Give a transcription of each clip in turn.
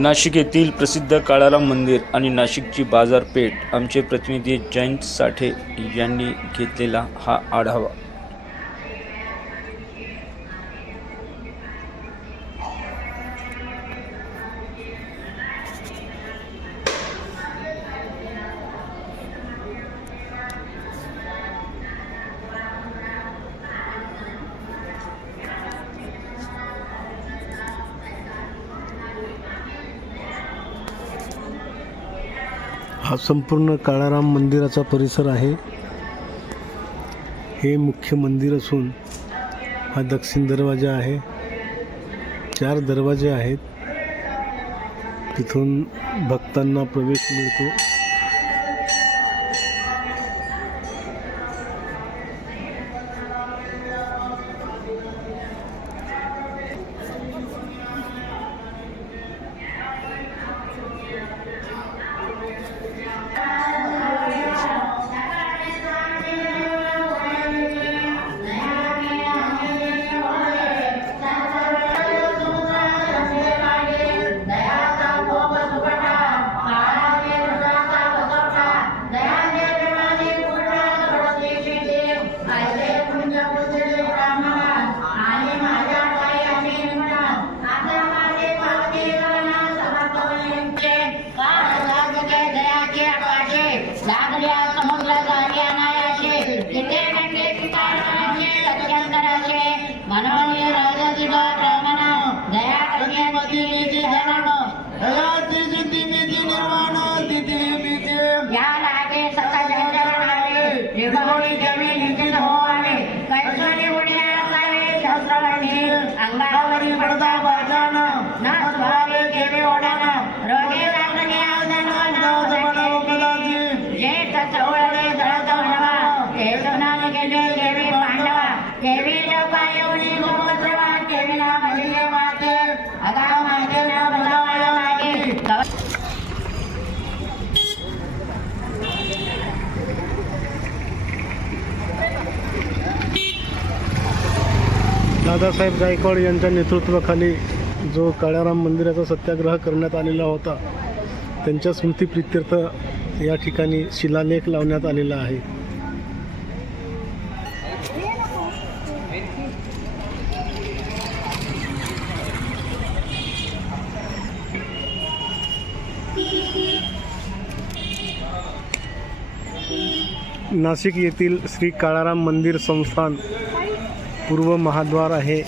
नाशिक येथील प्रसिद्ध काळाराम मंदिर आणि नाशिकची बाजारपेठ आमचे प्रतिनिधी जयंत साठे यांनी घेतलेला हा आढावा. हा संपूर्ण काळाराम मंदिराचा परिसर आहे. हे मुख्य मंदिर असून हा दक्षिण दरवाजा आहे. चार दरवाजे आहेत. तिथून भक्तांना प्रवेश मिळतो. गेले देवी पांडवा देवी गोमत्रवा देवीला माते अगा दादासाहेब गायकवाड यांच्या नेतृत्वाखाली जो काळाराम मंदिराचा सत्याग्रह करण्यात आलेला होता त्यांच्या स्मृतीप्रित्यर्थ या ठिकाणी शिलालेख लावण्यात आलेला आहे. नाशिक येथील श्री काळाराम मंदिर संस्थान पूर्व महाद्वार आहे.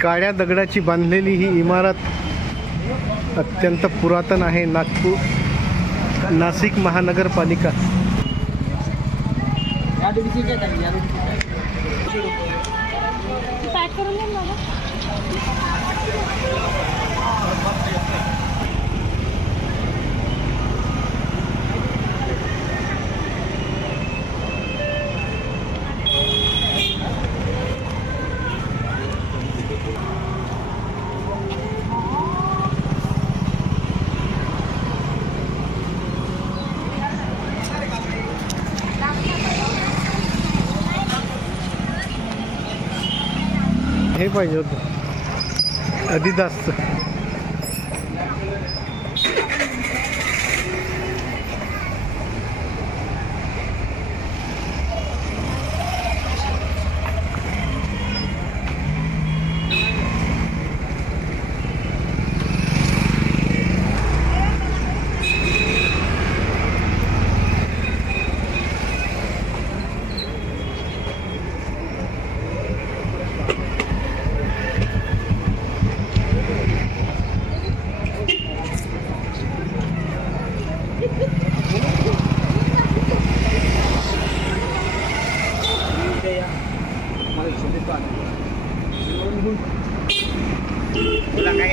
काळ्या दगडाची बांधलेली ही इमारत अत्यंत पुरातन आहे. नागपूर नाशिक महानगरपालिका. पाहिजे होतं. दे ना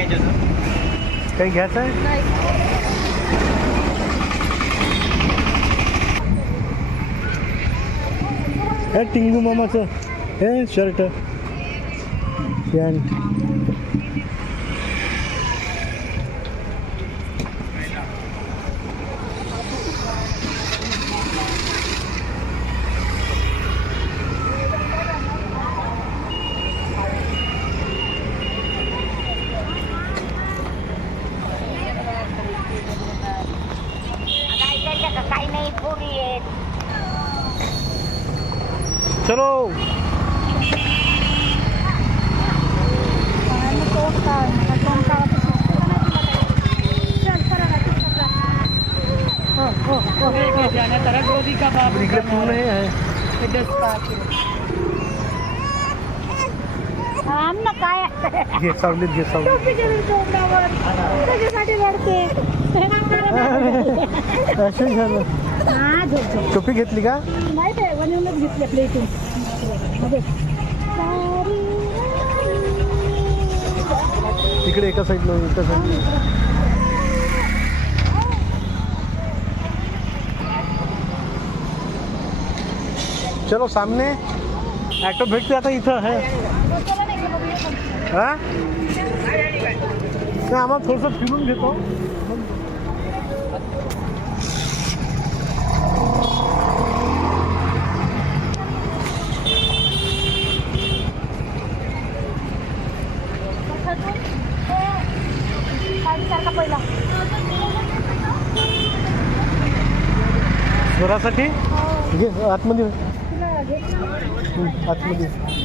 नाही काही घ्यायचं आहे? टिंगू मामाचं हे शर्ट. पॅन्ट हो. इकडे पूर्ण हे आहे थांब ना काय हा टोपी घेतली का इकडे एका साईडला एका चलो सामने ॲटो भेटते आता इथं आहे हा? नाही, आम्हाला थोडंसं फिरून घेतो. स्वरासाठी? घे आतमध्ये. तुला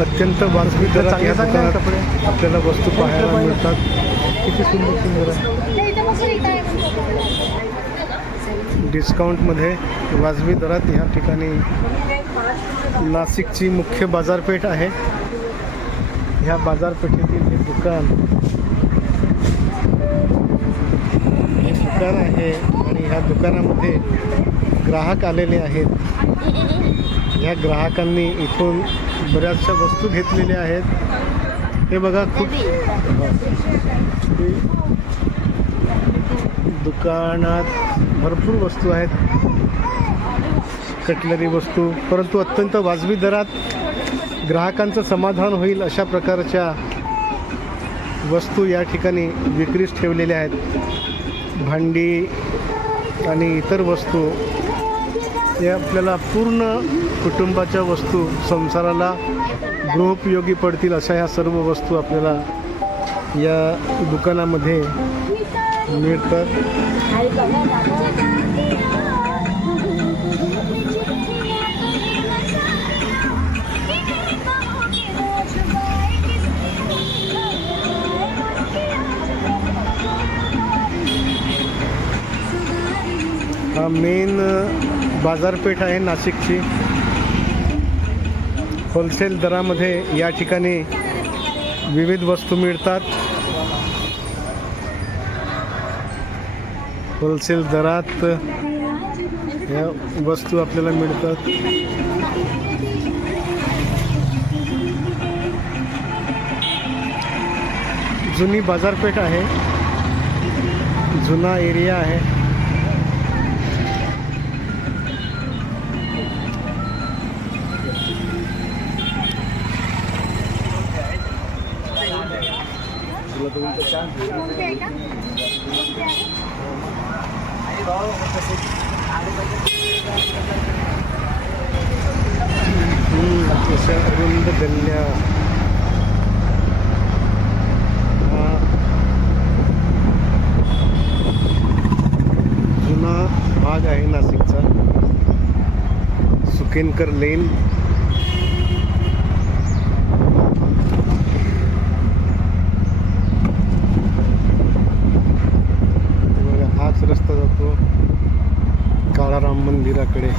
अत्यंत वाजवी दरात या दुकानात आपल्याला वस्तू पाहायला मिळतात. किती सुंदर सुंदर आहे. डिस्काउंटमध्ये वाजवी दरात ह्या ठिकाणी नाशिकची मुख्य बाजारपेठ आहे. ह्या बाजारपेठेतील हे दुकान हे दुकान आहे आणि ह्या दुकानामध्ये ग्राहक आलेले आहेत. ह्या ग्राहकांनी इथून बऱ्याचशा वस्तू घेतलेल्या आहेत. हे बघा खूप दुकानात भरपूर वस्तू आहेत. कटलरी वस्तू परंतु अत्यंत वाजवी दरात ग्राहकांचं समाधान होईल अशा प्रकारच्या वस्तू या ठिकाणी विक्रीस ठेवलेल्या आहेत. भांडी आणि इतर वस्तू या आपल्याला पूर्ण कुटुंबाच्या वस्तू संसाराला गृहोपयोगी पडतील अशा ह्या सर्व वस्तू आपल्याला या दुकानामध्ये मिळतात. हा मेन बाजारपेठ आहे नाशिकची. होलसेल दरामध्ये या ठिकाणी विविध वस्तू मिळतात. होलसेल दरात या वस्तू आपल्याला मिळतात. जुनी बाजारपेठ आहे. जुना एरिया आहे. अशा रुंद गल्ल्या हा जुना भाग आहे नाशिकचा. सुकेनकर लेन. इकडे.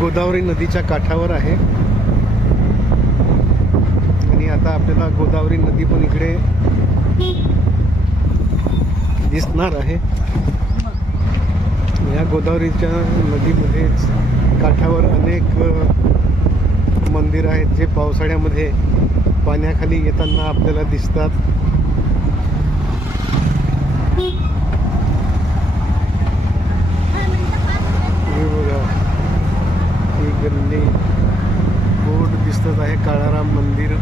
गोदावरी नदीच्या काठावर आहे. आणि आता आपल्याला गोदावरी नदी पण इकडे दिसणार आहे. या गोदावरीच्या नदीमध्येच काठावर अनेक मंदिर आहेत जे पावसाळ्यामध्ये पाण्याखाली येताना आपल्याला दिसतात हे बघा ही गल्ली बोर्ड दिसत आहे काळाराम मंदिर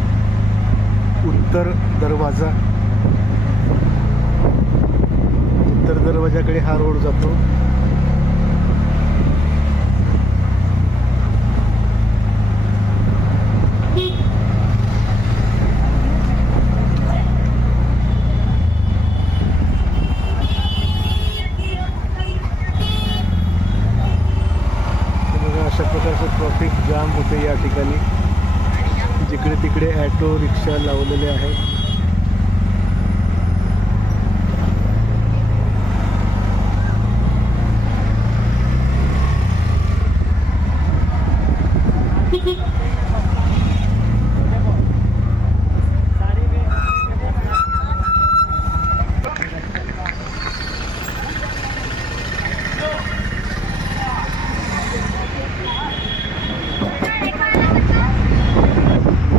उत्तर दरवाजा. उत्तर दरवाजाकडे हा रोड जातो हे बघा अशा प्रकारचं ट्रॉफिक जाम होते या ठिकाणी जिकडे तिकडे ॲटो रिक्षा लावलेले आहेत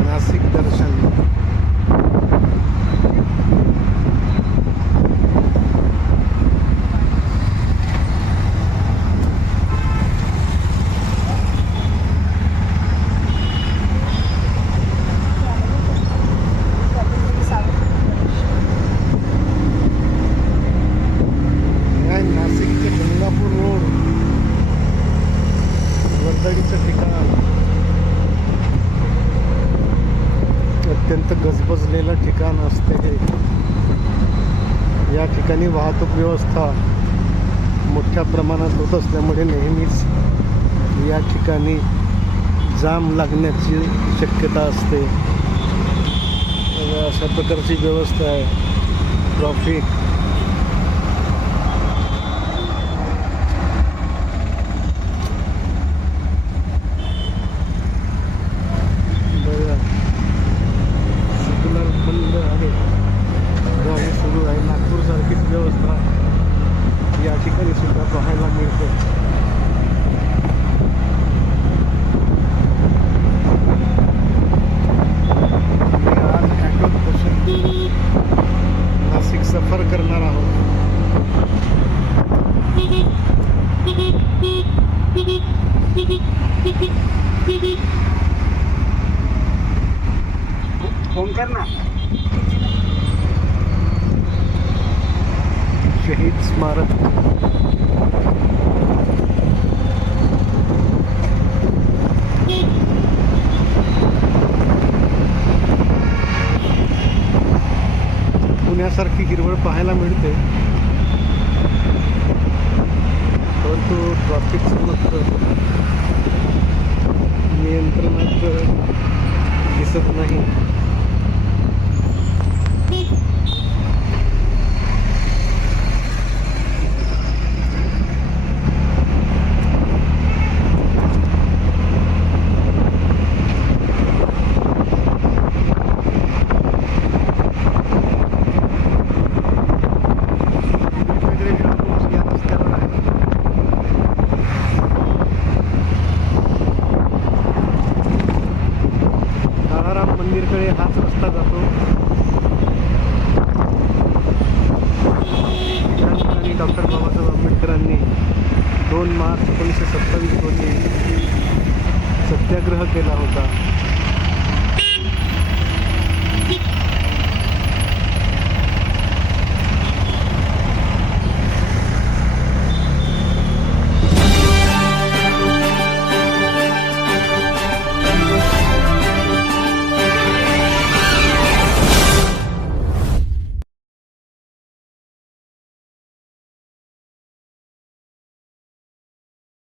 नाशिक दर्शन काय नाशिक ते गंगापूर रोड वर्दळीचं ठिकाण अत्यंत गजबजलेलं ठिकाण असते हे या ठिकाणी वाहतूक व्यवस्था मोठ्या प्रमाणात होत असल्यामुळे नेहमीच या ठिकाणी जाम लागण्याची शक्यता असते. अशा प्रकारची व्यवस्था आहे. ट्रॉफिक बघा सिग्नल बंद आहे गाडी सुरू आहे नागपूरसारखीच व्यवस्था या ठिकाणी सुद्धा पाहायला मिळते मी आज ॲटोत बसून नाशिक सफर करणार आहोत फोन कर ना शहीद स्मारक पुण्यासारखी हिरवळ पाहायला मिळते. परंतु ट्रॅफिकचं मात्र नियंत्रणात दिसत नाही. सत्याग्रह केला होता.